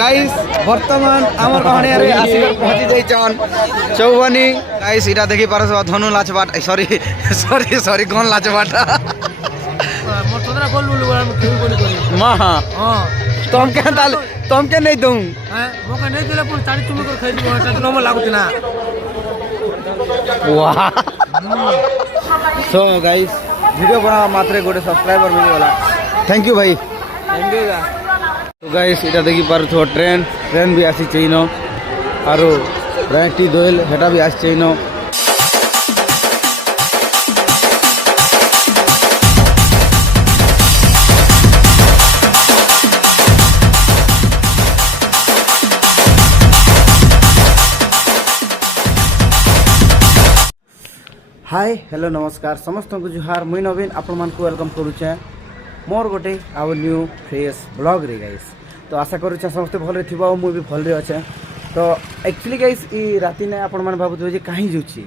Guys বর্তমান আমার কাহানিয়ারে আসি পৌঁছি যাইছন চৌবনি গাইস এটা দেখি পারছ ধনু লাচবাট সরি সরি সরি কোন লাচবাটা মোর তোরা গোল লুলু আমি খেল গোল করি মা হ্যাঁ তোমকে नहीं दूं হ্যাঁ মোকে নেই দিলে পুরো চারি তুমি করে খাই দিব এটা তো নরমাল লাগুতি না वाह सो गाइस वीडियो बना मात्र गोटे सब्सक्राइबर मिल गला थैंक यू भाई थैंक यू तो गाइस इटा देखि पारथो ट्रेन ट्रेन भी आसी चैनो आरो राइटी दोयल हेटा भी आसी चैनो हाय हेलो नमस्कार समस्त को जुहार मुई नवीन आपण मान को वेलकम करूचे मोर गोटे आवर न्यू फ्रेश ब्लॉग रे गाइस तो आशा करूचे समस्त भले थिबा मु भी भले अच्छे तो एक्चुअली गाइस ई राति ने आपण मान भाबुत जे कहीं जुची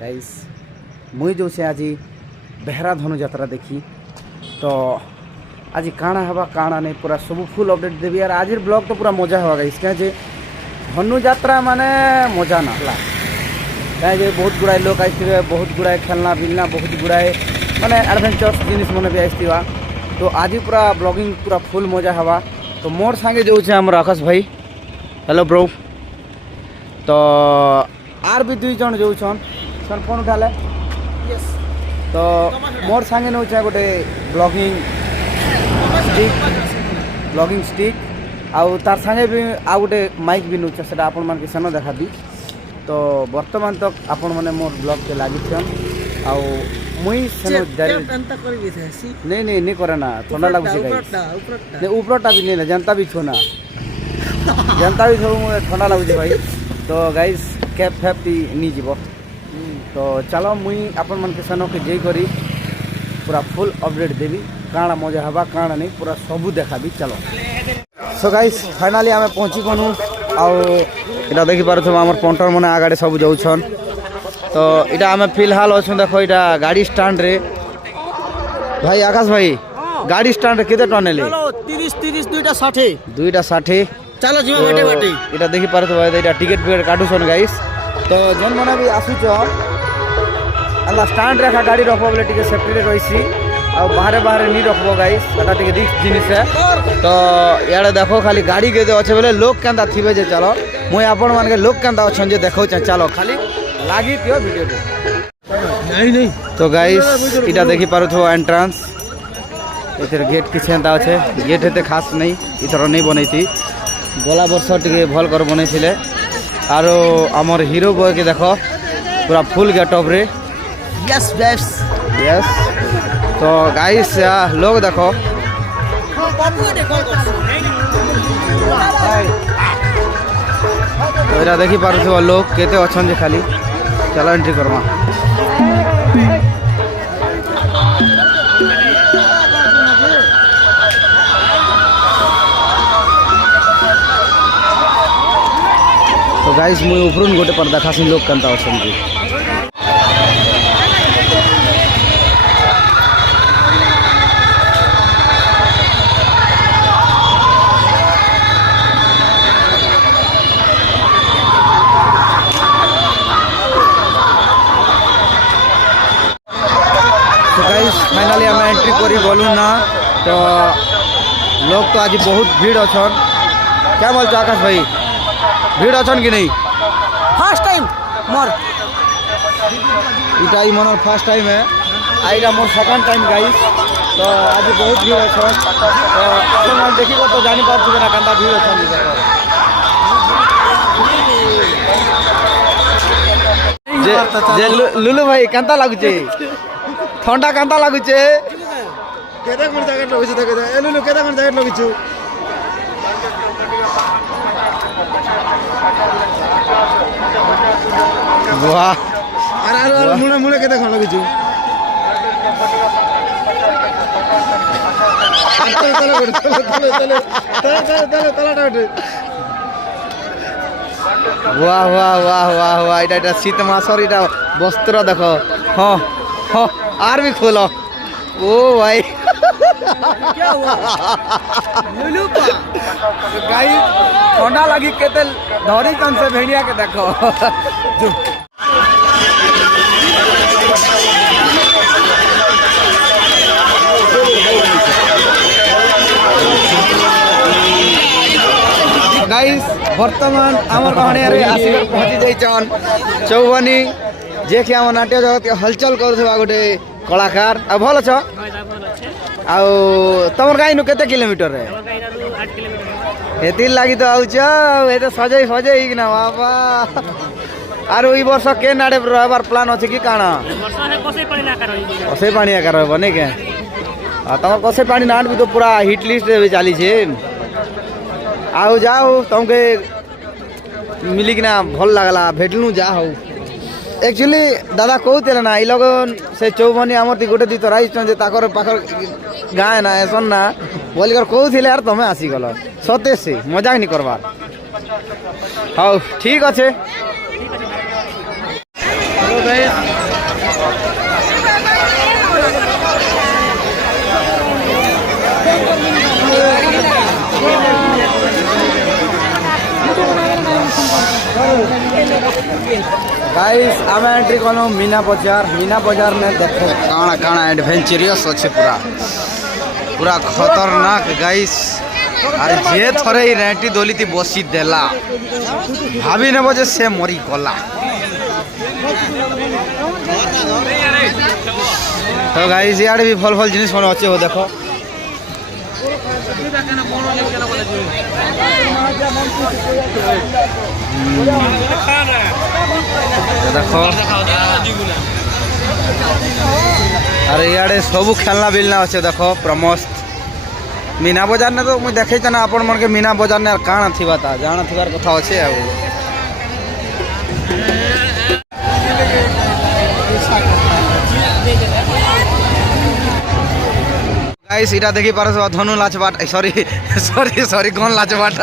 गाइस मुई जो से आज बेहरा धनु यात्रा देखी तो आज काना हवा काना नहीं पूरा सब फुल अपडेट देबी यार आज ब्लॉग तो पूरा मजा हवा गाइस क्या जे धनु यात्रा माने मजा ना कहीं बहुत गुड़ाए लोग आसते बहुत गुड़ाए खेलना बिलना बहुत गुड़ाए माने एडवेंचर्स जिनिस मन भी आसवा तो आज पूरा ब्लॉगिंग पूरा फुल मजा हवा तो मोर सांगे जो आम आकाश भाई हेलो ब्रो तो आर भी दुई जन जो सन फोन उठाले तो मोर सांगे नौ गोटे ब्लॉगिंग स्टिक आउ तार सांगे भी आ गोटे माइक भी नौचे से आपण मान सेन देखा दी तो वर्तमान तक आपण माने मोर ब्लॉग के लागी छन आउ मुई सेनो नहीं नहीं नहीं करे ना ठंडा लागु छै गाइस नहीं ऊपरटा भी नहीं जनता भी छो ना जनता भी छो ठंडा लागु छै भाई तो गाइस कैप फैप ती नी जीवो तो चलो मुई आपण मन के सेनो के जई करी पूरा फुल अपडेट देबी काना मजा हवा काना नहीं पूरा सब देखा भी चलो सो गाइस फाइनली आमे पहुंची कोनु आउ इटा देखी पारथो हमर पंटर मने आगाडे सब जाउछन तो इटा हमें फिलहाल अच्छे देखो इटा गाड़ी स्टैंड रे भाई आकाश भाई गाड़ी स्टैंड रे केते टन ले चलो 30 30 दुईटा 60 दुईटा 60 चलो जीवा बाटे बाटे इटा देखी पारथो भाई इटा टिकट फिकट काटुछन गाइस तो जन मने भी आसुछ अल्लाह स्टैंड रे गाड़ी रखबो बोले टिके सेफ्टी रे रहिसी आ बाहर बाहर नहीं रखबो गाइस एटा टिके रिस्क जिनिस है तो याडे देखो खाली गाड़ी केते अच्छे बोले लोग केंदा थिबे जे चलो मुई आपण मान के लोग केंदा अछन जे देखौ चलो खाली लागी थियो वीडियो दे नहीं नहीं तो गाइस इटा देखी पारुथो एंट्रेंस एथर गेट किछ एंता अच्छे गेट हेते खास नहीं इथर नहीं बनै थी गोला वर्ष टिके भल कर बनै थिले आरो हमर हीरो बॉय के देखो पूरा फुल गेटअप रे यस बेस यस तो गाइस लोग देखो तो इटा देखी पारुथो लोग केते अछन जे खाली चलो एंट्री करमा तो गाइस मुई उपरून गोटे पर देखासी लोग केनता अछन जी फाइनली आम एंट्री करी गलु ना तो लोग तो आज बहुत भीड़ अछन क्या बोलते आकाश भाई भीड़ अछन कि नहीं फर्स्ट टाइम मोर इटा ही मोर फर्स्ट टाइम है आईटा मोर सेकंड टाइम गाइस तो आज बहुत भीड़ अछन तो अपन देखी तो जानी पारछु ना कंदा भीड़ अछन जे लुलु भाई कंता लागुचे ठंडा कांता लागुचे केदा कोन जगह लगुछु त केदा एलुलु केदा कोन जगह लगुछु वाह अरे अरे मुणे मुणे केदा कोन लगुछु तले वाह वाह वाह वाह वाह इटा शीत मासर इटा वस्त्र देखो हाँ हाँ आर भी खोलो ओ भाई क्या हुआ लुलु पा गाई ठंडा लगी केते धरी कन से भेड़िया के देखो गाइस बर्तमान आमर कहने रे आसी पहुंची जाइछन चौवनी जे कि हम नाट्य जगत के हलचल करथबा गोटे कलाकार आ भल छ आ तमर गाई नु केते किलोमीटर रे 8 किलोमीटर एति लागि तो आउछ ए तो सजै सजै कि ना बाबा आरो ई वर्ष के नाडे रहबार प्लान अछि कि काना वर्षा है कसै पानी ना करई कसै पानी आकार रहबो नै के आ तमर कसै पानी नाट भी तो पूरा हिट लिस्ट रे चाली छे आओ जाओ तुमके मिली कि ना भल लगला भेटलू जा हो एक्चुअली दादा कहते ना ई लगन से चौबनी आमर ती गोटे दी तो राइस जे ताकर पाखर गाय ना ऐसन ना बोलकर कहते यार तुम्हें आसी गल सते से मजाक नहीं करवार हाँ ठीक अच्छे गाइस आम एंट्री कलो मीना बाजार में देखो काना काना एडवेंचरियस अच्छे पूरा पूरा खतरनाक गाइस अरे जे थरे ही रेंटी दोलीती बसी देला भाभी ने बजे से मरी गला तो गाइस यार भी फल फल जिनिस मन अच्छे हो देखो देखो अरे यारे सबू खेलना बिलना अच्छे देखो प्रमस्त मीना बाजार ने तो मुझे देखे ना आपण मन के मीना बाजार ने काना थिबा ता जाना थिबार कथा अच्छे आ गाइस इटा देखि पारस धनु लाचबाट सॉरी सॉरी सॉरी कौन लाचबाट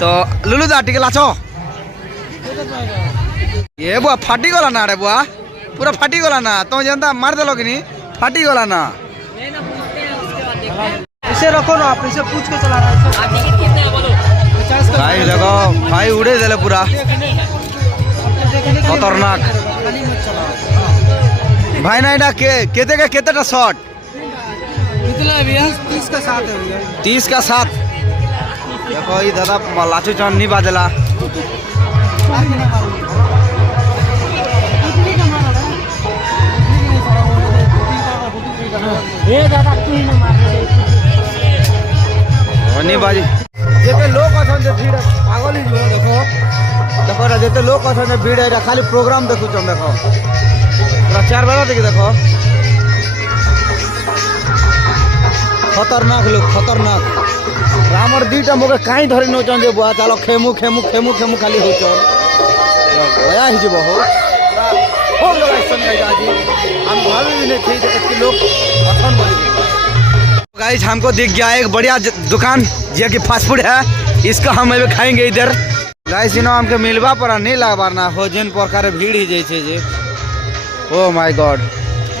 तो लुलु दा टिके लाचो ये बुआ फाटी गला ना रे बुआ पूरा फाटी गला ना तो जनता मार देलो कि नहीं फाटी गला ना इसे रखो ना आप इसे पूछ के चला रहा है भाई देखो भाई उड़े देले पूरा खतरनाक भाई ना इटा केते के केतेटा शॉट कितना भैया 30 का 7 है भैया 30 का 7 देखो ये दादा लाचू चांद नहीं बाजला नहीं बाजी जेते लोग अछन जे भीड़ पागल ही जो देखो देखो रा जेते लोग अछन जे भीड़ है खाली प्रोग्राम देखु छन देखो प्रचार बेला देखि देखो खतरनाक लोग खतरनाक रामर दीटा मोके काई धरि न चन जे बुआ चलो खेमु खेमु खेमु खेमु खाली हो चन गया ही जे बहु हो गया सन गाजी हम भाभी भी नहीं थी कि लोग अछन बोली गाइस हमको दिख गया एक बढ़िया दुकान जो कि फास्ट फूड है इसका हम अभी खाएंगे इधर गाइस इनो हमके मिलवा पर नहीं लगवार ना हो जिन प्रकार भीड़ ही जैसे जे ओ माय गॉड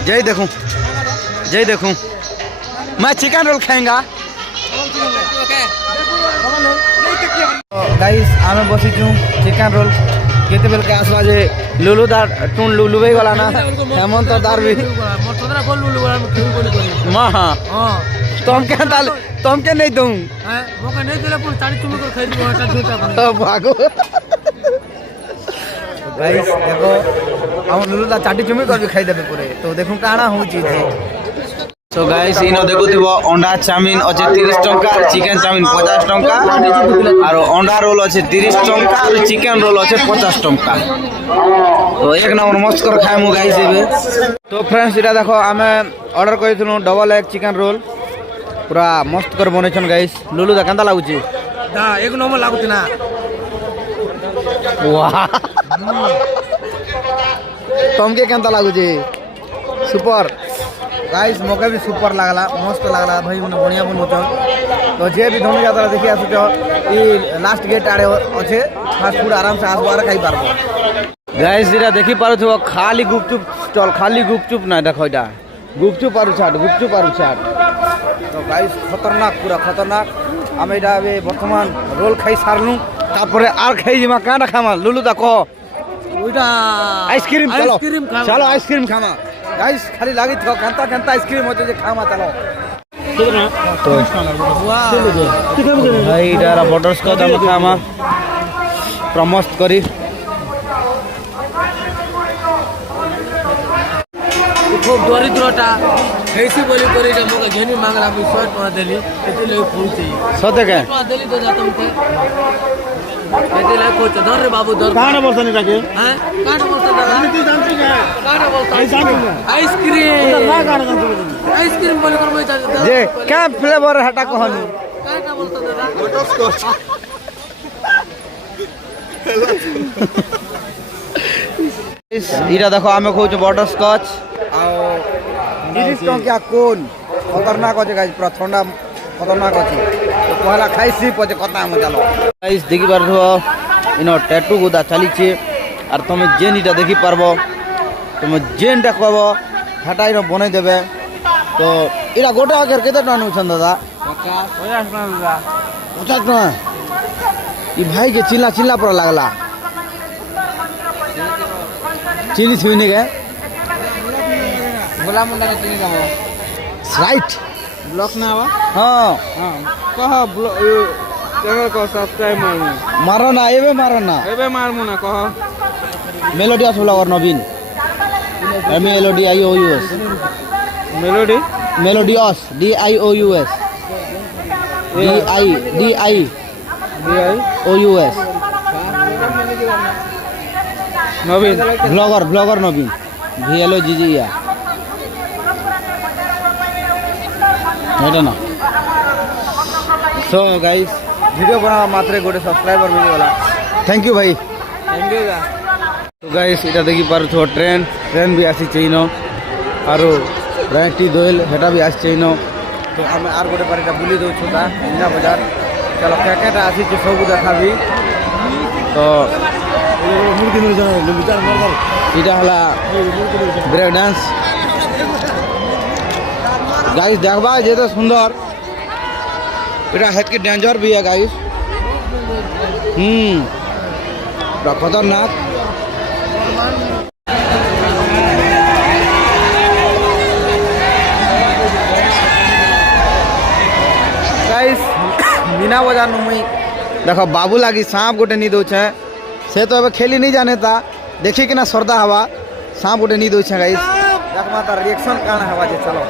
जय देखूं मैं चिकन रोल खाएंगा गाइस आमे बसी छु चिकन रोल केते बेल के आसवा जे लुलु दार टुन लुलु वे गला ना हेमंत दार भी मोटरा गोल लुलु गला में क्यों गोली करी मां हां तुम के नहीं दूं हैं मोका नहीं देला पुर 40 चुम्मा कर खरीद होटा झूठा बने भागो गाइस देखो हम लुलु दा चाटी चुमी कर भी खाई देबे पूरे तो देखो काना हो चीज सो गाइस इनो देखुथिबो अंडा चाउमिन अच्छे 30 टंका चिकन चाउमिन 50 टंका और अंडा रोल अच्छे 30 टंका और चिकन रोल अच्छे 50 टंका तो एक नंबर मस्त कर खाए मु गाइस एबे तो फ्रेंड्स इटा देखो हमें ऑर्डर करिथनु डबल एग चिकन रोल पूरा मस्त कर बनेछन गाइस लुलु दा केंदा लागुची दा एक नंबर लागुती ना वाह तुमके केंता लागुची सुपर गाइस मोके भी सुपर लागला मस्त लागला भाई मने बढ़िया बनउछन तो जे भी धनु यात्रा देखि आसु तो ई लास्ट गेट आड़े अच्छे फास्ट फूड आराम से आसबार खाई पारबो गाइस जेरा देखि पारो खाली गुपचुप स्टॉल खाली गुपचुप ना देखो इटा गुपचुप आरु चाट तो गाइस खतरनाक पूरा खतरनाक आम एटा अबे वर्तमान रोल खाई सारलु तारपरे आर खाई जिमा काना खामा लुलु ता कह ওইটা आइसक्रीम चलो आइसक्रीम खामा। चलो आइसक्रीम खामा गाइस खाली लागी थो कांता कांता आइसक्रीम होते जे खामा चलो तो भाई डारा बटरस्कॉच हम खामा प्रमोस्ट करी খুব দরিদ্রটা হেসি বলি করে এটা মোকে ঘেনি মাগলা আমি 100 টাকা দেলি এতে লই পৌঁছি सते के টাকা দেলি তো যা তোমাকে এতে লই পৌঁছে ধর রে বাবু ধর कहाँ बोलता नहीं ताकि হ্যাঁ কাটা বলছ দাদা ती जानती है কাটা বলছ जानती है আইসক্রিম ना कहाँ जानती है আইসক্রিম বলি করবো এটা जे क्या फ्लेवर हटा कहनु কাটা বলছ দাদা इरा देखो आमे खोज बटरस्कॉच आओ 30 टंका कोन खतरनाक अछि गाइस पूरा ठंडा खतरनाक अछि तो पहला खाइसी पजे कता हम चलो गाइस देखि पारथो इनो टैटू गुदा चली छे और तुम जेन इटा देखि पारबो तुम जेन टा कहबो हटाई न बनै देबे तो इरा गोटा आकर केते टन उछन दादा 50 टका 50 टका ई भाई के चिल्ला चिल्ला पर लागला चीनी छुईने के बोला मुंडा ने चीनी जाओ राइट ब्लॉक ना आवा हाँ हां कह चैनल को सब्सक्राइब मारनु मारो ना मारो ना एबे मारमु ना कह मेलोडियस ब्लॉगर नवीन MELODIOUS melody melodious DIOUS DIOUS नवीन ब्लॉगर नवीन VLOGGIA ना सो गाइस वीडियो बना मात्र गोटे सब्सक्राइबर मिल गला थैंक यू भाई थैंक यू तो गाइस इटा देखि पारथो ट्रेन भी आसी चैनो आरो ब्रांटी दोयल हेटा भी आसी चैनो तो हमें आर गोटे पारिटा बुली दउ छुता मीना बाजार चलो केटा आसी छ सब देखा भी तो इटा हला ब्रेक डांस गाइस देखबा जे तो सुंदर इटा हेड के डेंजर भी है गाइस पूरा खतरनाक गाइस मीना बाजार मुई देखो बाबू लागी सांप गोटे नी दउ छे से तो अब खेली नहीं जाने था देखी कि ना सरदा हवा सांप गोटे नी दउ छे गाइस देखमा तार रिएक्शन काना हवा जे चलो